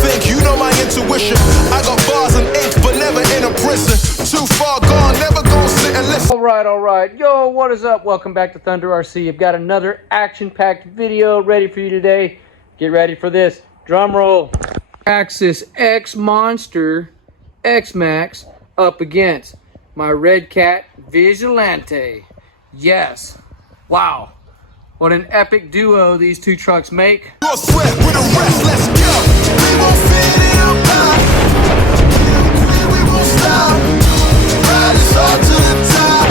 think you know my intuition. I got bars and ink, but never in a prison. Too far gone, never gonna sit and listen. All right. Yo, what is up? Welcome back to Thunder RC. I've got another action-packed video ready for you today. Get ready for this. Drum roll. Traxxas XMONSTER X-Maxx up against my Redcat VIGILANTE. Yes. Wow. What an epic duo these two trucks make. You'll sweat with the rest, let's go. We won't fit in your path. We won't stop. Ride us all to the top.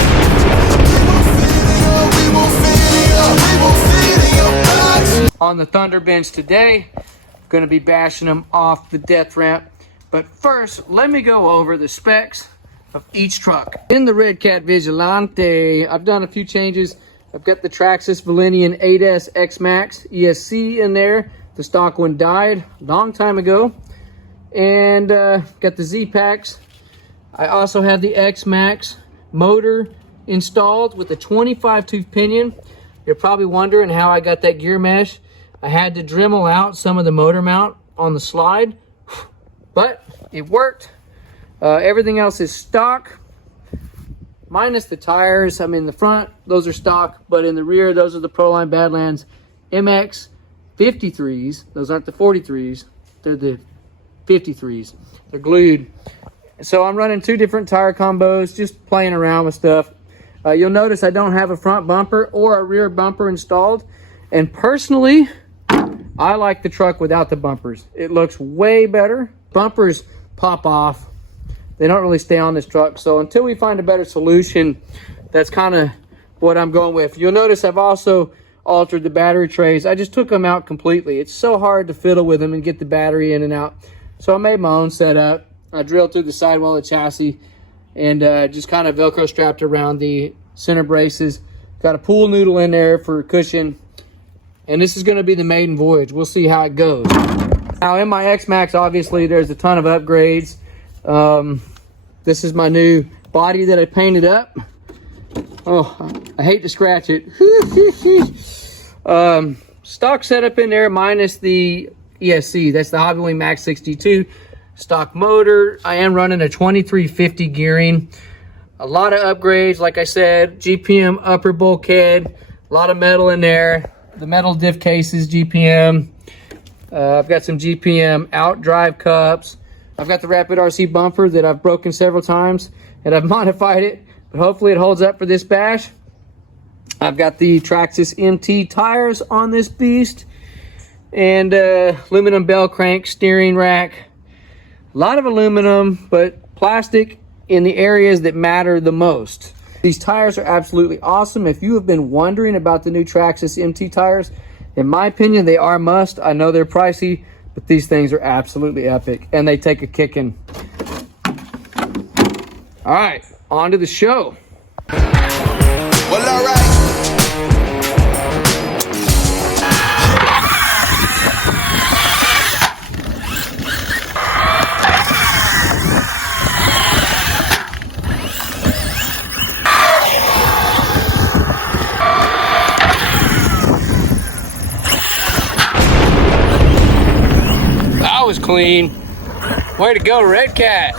We won't fit in your box. On the Thunder bench today, going to be bashing them off the death ramp. But first, let me go over the specs of each truck. In the Redcat VIGILANTE, I've done a few changes. I've got the Traxxas XMONSTER 8S X-Maxx ESC in there. The stock one died a long time ago. And got the Z-Packs. I also have the X-Maxx motor installed with a 25 tooth pinion. You're probably wondering how I got that gear mesh. I had to Dremel out some of the motor mount on the slide, but it worked. Everything else is stock, minus the tires. I mean, the front, those are stock, but in the rear, those are the Proline Badlands MX 53s. Those aren't the 43s, they're the 53s. They're glued. So I'm running two different tire combos, just playing around with stuff. You'll notice I don't have a front bumper or a rear bumper installed. And personally, I like the truck without the bumpers. It looks way better. Bumpers pop off. They don't really stay on this truck. So until we find a better solution, that's kind of what I'm going with. You'll notice I've also altered the battery trays. I just took them out completely. It's so hard to fiddle with them and get the battery in and out. So I made my own setup. I drilled through the sidewall of the chassis and just kind of Velcro strapped around the center braces. Got a pool noodle in there for cushion. And this is going to be the maiden voyage. We'll see how it goes. Now in my X-Maxx, obviously, there's a ton of upgrades. This is my new body that I painted up. Oh, I hate to scratch it. Stock setup in there minus the ESC. That's the Hobbywing Max 62. Stock motor. I am running a 2350 gearing. A lot of upgrades, like I said. GPM upper bulkhead. A lot of metal in there. The metal diff cases, GPM. I've got some GPM out drive cups. I've got the Rapid RC bumper that I've broken several times and I've modified it, but hopefully it holds up for this bash. I've got the Traxxas MT tires on this beast and aluminum bell crank steering rack. A lot of aluminum, but plastic in the areas that matter the most. These tires are absolutely awesome. If you have been wondering about the new Traxxas MT tires, in my opinion, they are a must. I know they're pricey, but these things are absolutely epic, and they take a kicking. All right, on to the show. Well, all right. Was clean. Way to go, Redcat.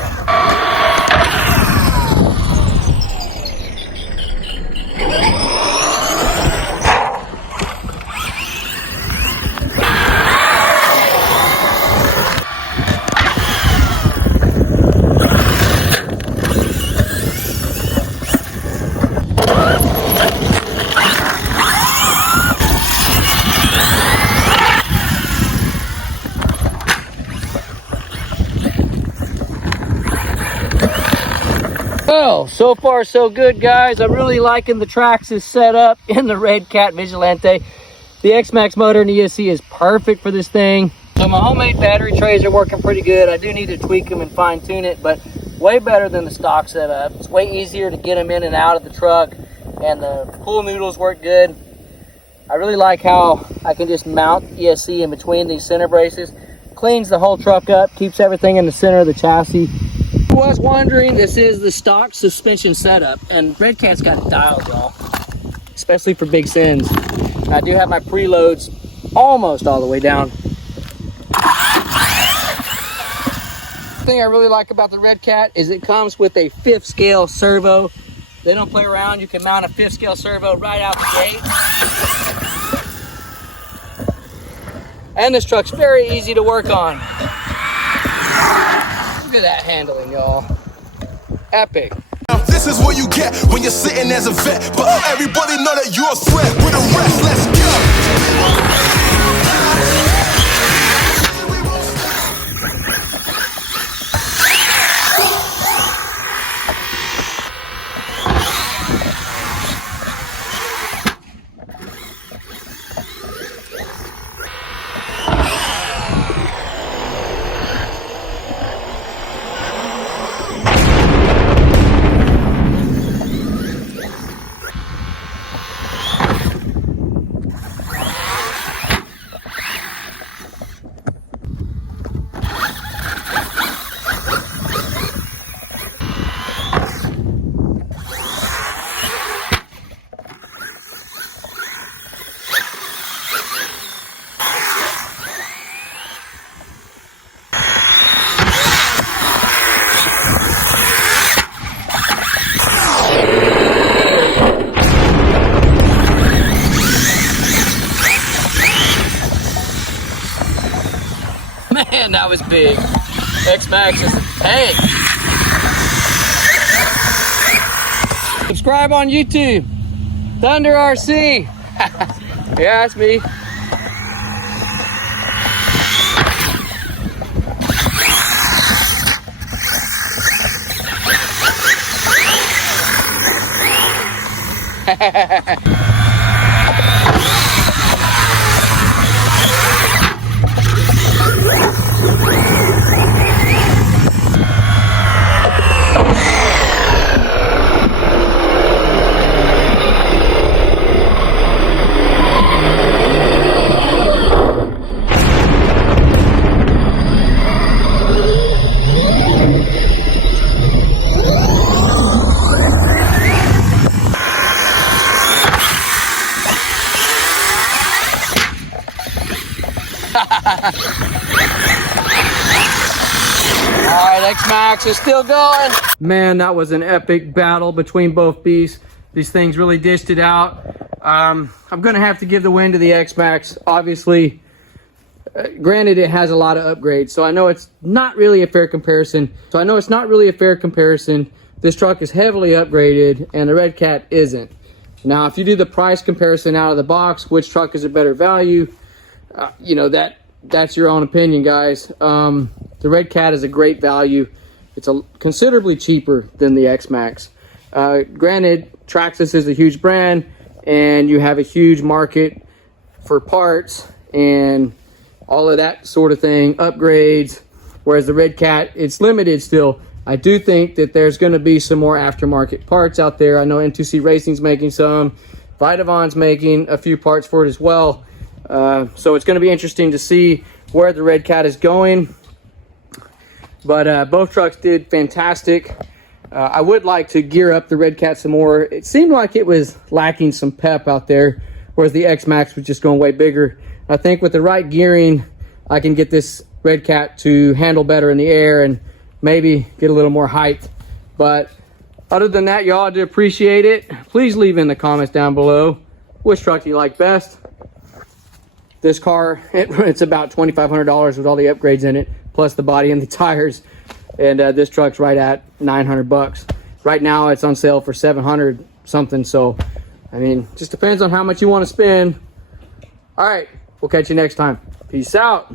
Well, so far so good, guys. I'm really liking the Traxxas setup in the Redcat VIGILANTE. The X-Maxx motor and ESC is perfect for this thing. So my homemade battery trays are working pretty good. I do need to tweak them and fine tune it, but way better than the stock setup. It's way easier to get them in and out of the truck, and the pool noodles work good. I really like how I can just mount ESC in between these center braces. Cleans the whole truck up, keeps everything in the center of the chassis. I was wondering, this is the stock suspension setup, and Redcat's got it dialed, y'all, especially for big sends. I do have my preloads almost all the way down. thing I really like about the Redcat is it comes with a 5th scale servo. They don't play around. You can mount a 5th scale servo right out the gate. And this truck's very easy to work on. Look at that handling, y'all. Epic. This is what you get when you're sitting as a vet, but everybody know that you're a threat. With the rest, let's go. Man, that was big. X-Maxx is a tank. Subscribe on YouTube. Thunder RC. Yeah, that's me. Alright, X-Maxx is still going. Man, that was an epic battle between both beasts. These things really dished it out. I'm going to have to give the win to the X-Maxx. Obviously, granted, it has a lot of upgrades, so I know it's not really a fair comparison. This truck is heavily upgraded, and the Redcat isn't. Now, if you do the price comparison out of the box, which truck is a better value, you know, that's your own opinion, guys. The Redcat is a great value. It's considerably cheaper than the X-Maxx. Granted, Traxxas is a huge brand, and you have a huge market for parts and all of that sort of thing, upgrades, whereas the Redcat, it's limited still. I do think that there's going to be some more aftermarket parts out there. I know N2C Racing's making some. Vitavon's making a few parts for it as well. So it's going to be interesting to see where the Redcat is going. But both trucks did fantastic. I would like to gear up the Redcat some more. It seemed like it was lacking some pep out there, whereas the X-Maxx was just going way bigger. I think with the right gearing, I can get this Redcat to handle better in the air and maybe get a little more height. But other than that, y'all, I do appreciate it. Please leave in the comments down below which truck you like best. This car, it's about $2,500 with all the upgrades in it, plus the body and the tires. And this truck's right at $900. Right now, it's on sale for $700 something. So, I mean, just depends on how much you want to spend. All right, we'll catch you next time. Peace out.